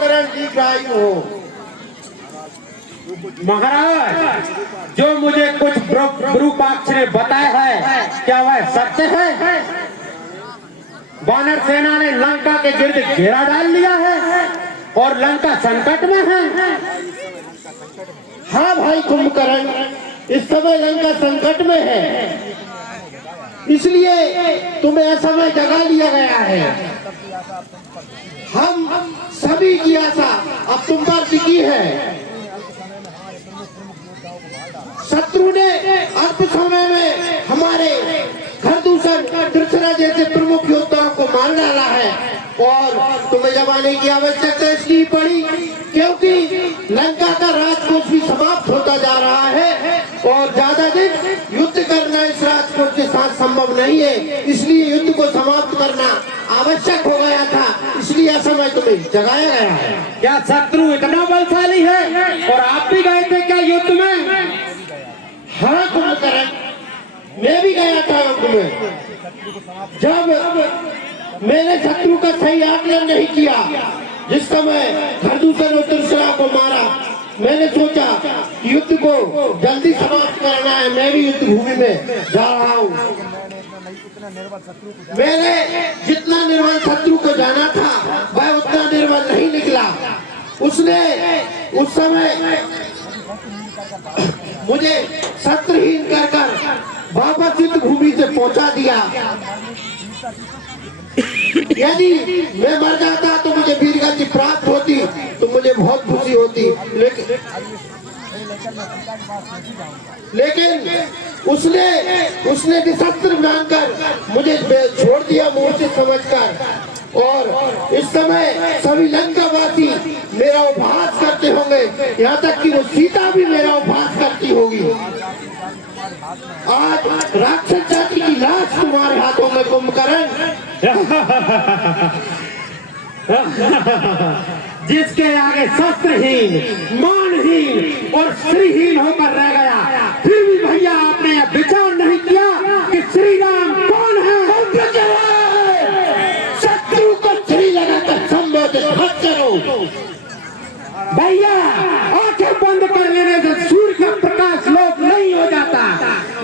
कुंभकर्ण दीर्घायु हो। महाराज, जो मुझे कुछ विरूपाक्ष ने बताया है, क्या वह सत्य है? वानर सेना ने लंका के गिर्द घेरा डाल लिया है और लंका संकट में है। हाँ भाई कुंभकर्ण, इस समय लंका संकट में है, इसलिए तुम्हें असमय जगा लिया गया है। हम सभी की आशा अब तुम पर टिकी है। शत्रु ने अल्प समय में हमारे खरदूषण कृष्णा जैसे प्रमुख योद्धाओं को मार डाला है और तुम्हें जमाने की आवश्यकता इसलिए पड़ी क्योंकि लंका का राजकोष भी समाप्त होता जा रहा है और ज्यादा दिन युद्ध करना इस राजकोष के साथ संभव नहीं है। इसलिए युद्ध को समाप्त करना आवश्यक हो गया था, इसलिए असमय तुम्हें जगाया गया है। क्या शत्रु इतना बलशाली है और आप भी गए थे क्या युद्ध में? हाँ कुंभकर्ण, मैं भी गया था युद्ध में। जब मैंने शत्रु का सही आकलन नहीं किया, जिस समय खरदूषण और त्रिशरा को मारा, मैंने सोचा कि युद्ध को जल्दी समाप्त करना है। मैं भी युद्ध भूमि में जा रहा हूँ। मैंने जितना निर्बल शत्रु को जाना था वह उतना निर्बल नहीं निकला। उसने उस समय मुझे शस्त्रहीन कर वापस युद्ध भूमि से पहुंचा दिया। यदि मैं मर जाता तो मुझे वीरगति प्राप्त होती तो मुझे बहुत खुशी होती, लेकिन उसने निशस्त्र बनाकर मुझे छोड़ दिया मूर्छित समझकर। और इस समय सभी लंकावासी मेरा उपहास करते होंगे, यहाँ तक कि वो सीता भी मेरा उपहास करती होगी। आज राक्षस जाति की लाश तुम्हारे हाथों में कुंभकर्ण। जिसके आगे शस्त्रहीन, मानहीन और श्रीहीन होकर रह गया, फिर भी भैया आपने यह विचार नहीं किया कि श्री राम कौन है? शत्रु को छुरी लगाकर संबोधित मत करो। भैया आंखें बंद कर लेने से सूर्य का प्रकाश लोप नहीं हो जाता।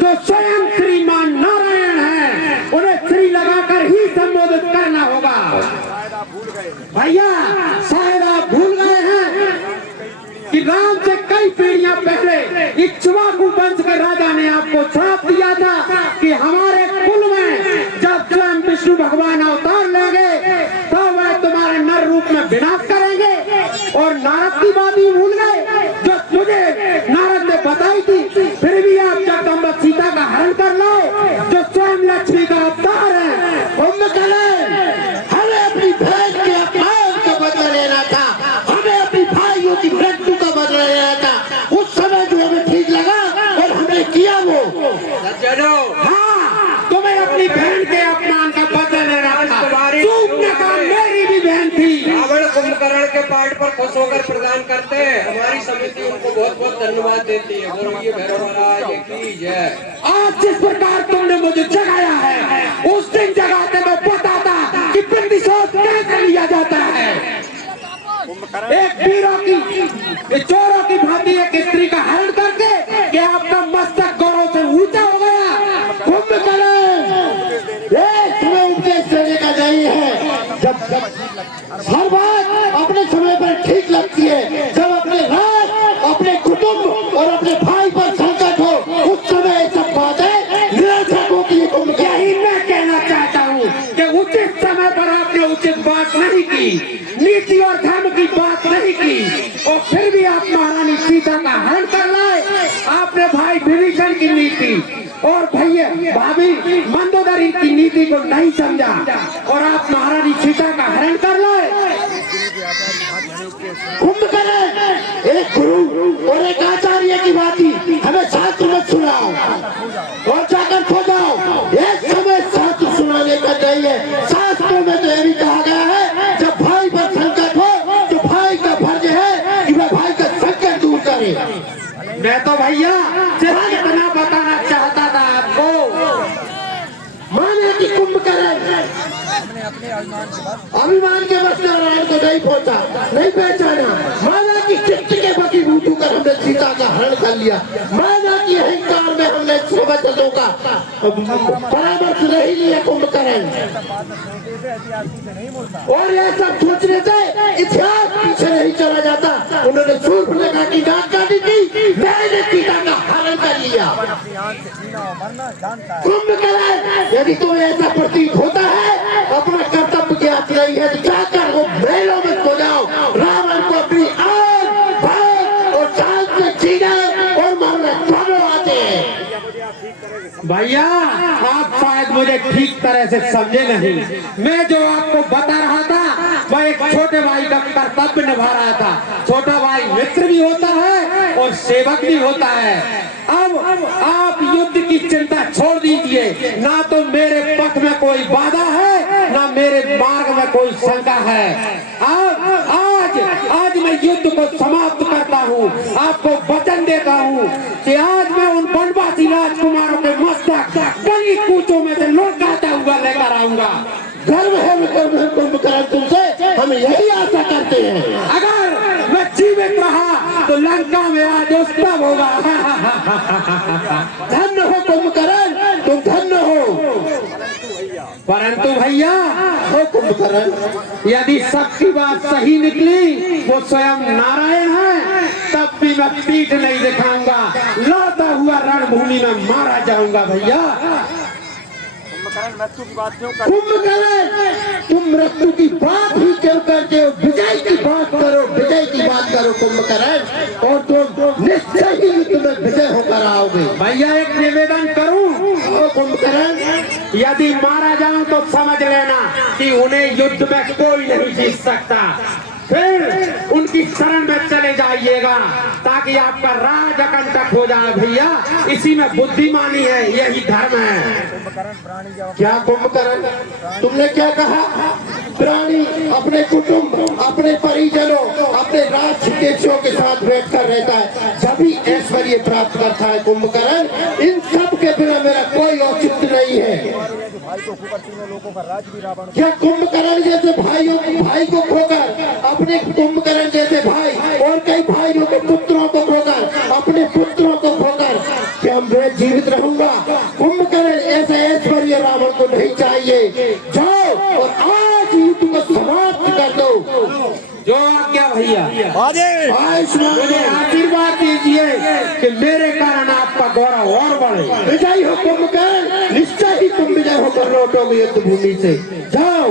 जो स्वयं श्रीमान नारायण है उन्हें श्री लगाकर ही संबोधित करना होगा। भैया शायद आप भूल गए हैं कि राम से कई पीढ़ियां पहले इक्ष्वाकु वंश के राजा ने आपको श्राप दिया था कि हमारे कुल में जब स्वयं विष्णु भगवान अवतार लेंगे तो वह तुम्हारे नर रूप में विनाश करेंगे। और नारद की बात ही भूल गए जो मुझे नारद ने बताई थी। फिर भी आप जगदम्बा सीता का हरण कर लो जो स्वयं लक्ष्मी का अवतार है। हमें अपनी बहन के अपमान का बदला लेना था, हमें अपनी भाइयों की मृत्यु का बदला लेना था। उस समय जो हमें ठीक लगा और हमने किया वो। हाँ, तुम्हें अपनी बहन के अपमान का बदला लेना था। तुमने कहा मेरी भी बहन थी। रावण कुंभकर्ण के पार्ट पर खुश होकर प्रदान करते हैं। हमारी समिति उनको बहुत बहुत धन्यवाद देती है। बोलिए भैरव महाराज की जय। आज जिस प्रकार तुमने मुझे जगाया है उस दिन जगाते मैं बताता कि प्रतिशोध कैसे लिया जाता है। एक वीरों की चोरों की भांति एक स्त्री का हरण करके कि आपका मस्तक गौरव से ऊंचा हो गया। कुंभकर्ण तुम्हें उपदेश देने का नहीं है। जब हर बात अपने समय पर ठीक लगती है, जब अपने राज, अपने कुटुंब और अपने भाई पर संकट हो उस समय सब बातें निरर्थक होती है। यही मैं कहना चाहता हूँ कि उचित समय पर आपने उचित बात नहीं की, नीति और धर्म की बात नहीं की और फिर भी आप महारानी सीता का हरण कर लाए। आपने भाई विभीषण की नीति और भैया भाभी मंदोदरी की नीति को नहीं समझा और आप महारानी सीता का हरण कर लाए। कुंभकर्ण एक गुरु और एक आचार्य की बात ही हमें शास्त्र मत सुनाओ और जाकर खो जाओ। एक समय शास्त्र सुनाने का नहीं है। शास्त्रों में तो यह भी कहा गया है जब भाई पर संकट हो तो भाई का फर्ज है कि वह भाई का संकट दूर करे। मैं तो भैया सिर्फ इतना बताना चाहता था आपको। माने कि कुंभकर्ण अभिमान के बस नारायण को नहीं पहुंचा, नहीं पहचाना। माना कि चित्त के बकी बूझू कर हमने सीता का हरण कर लिया। माना कि अहंकार में हमने सभासदों का परामर्श नहीं लिया कुंभकर्ण। और यह सब सोचने से इतिहास पीछे नहीं चला जाता। उन्होंने शूर्पणखा की डांट काटी थी, मैंने सीता का हरण कर लिया। कुंभकर्ण, यदि तुम्हें ऐसा प्रतीत होता है अपना कर्तव्य ज्ञात नहीं है तो जाकर वो महलों में सो जाओ। रावण को अपनी आग, भाग और चाल से छीना और मारना दोनों आते हैं। भैया आप शायद मुझे ठीक तरह से समझे नहीं। मैं जो आपको बता रहा था वह एक छोटे भाई का कर्तव्य निभा रहा था। छोटा भाई मित्र भी होता है और सेवक भी होता है। अब आप युद्ध की चिंता छोड़ दीजिए। ना तो मेरे पथ में कोई बाधा है, ना मेरे मार्ग में कोई शंका है। आज मैं युद्ध को समाप्त करता हूँ। आपको वचन देता हूँ कि आज मैं उन वनवासी राजकुमारों के मस्तक गली कूचों में से लौटाता हुआ लेकर आऊंगा। गर्व है कुंभकर्ण तुमसे, हम यही आशा करते हैं। अगर मैं जीवित रहा तो लंका में आज उत्सव होगा। धन्य हो कुंभकर्ण, तुम धन्य हो। परंतु भैया हो कुंभकर्ण, यदि सबकी बात सही निकली, वो स्वयं नारायण है, तब भी मैं पीठ नहीं दिखाऊंगा। लौटा हुआ रणभूमि में मारा जाऊंगा भैया। कुंभकर्ण, तुम मृत्यु की बात ही क्यों करते हो? विजय की बात करो, विजय की बात करो कुंभकर्ण, और तुम निश्चय ही युद्ध में विजय होकर आओगे। भैया एक निवेदन करूं? कुंभकर्ण, यदि मारा जाऊं तो समझ लेना कि उन्हें युद्ध में कोई नहीं जीत सकता। फिर उनकी शरण में चले जाइएगा ताकि आपका राज अकंटक हो जाए भैया। इसी में बुद्धिमानी है, यही धर्म है। क्या कुंभकर्ण, तुमने क्या कहा? प्राणी अपने कुटुंब, अपने परिजनों, अपने राजकेशों के साथ बैठकर रहता है, जब भी ऐश्वर्य प्राप्त करता है। कुंभकर्ण, इन सब के बिना मेरा कोई औचित्य नहीं है। क्या कुंभकर्ण जैसे भाई को खोकर, अपने कुंभकर्ण जैसे भाई और कई भाइयों के पुत्रों को खोकर, अपने पुत्रों को खोकर क्या मैं जीवित रहूंगा? कुंभकर्ण, ऐसा ऐश्वर्य रावण को नहीं चाहिए। जाओ और आज युद्ध को समाप्त कर दो। जो आज्ञा भैया। आयुष्मान, मुझे आशीर्वाद दीजिए कि मेरे कारण आपका गौरव और बढ़े। विजय हो कुंभकर्ण, निश्चय ही तुम विजय होकर लौटोगे युद्ध भूमि से। जाओ।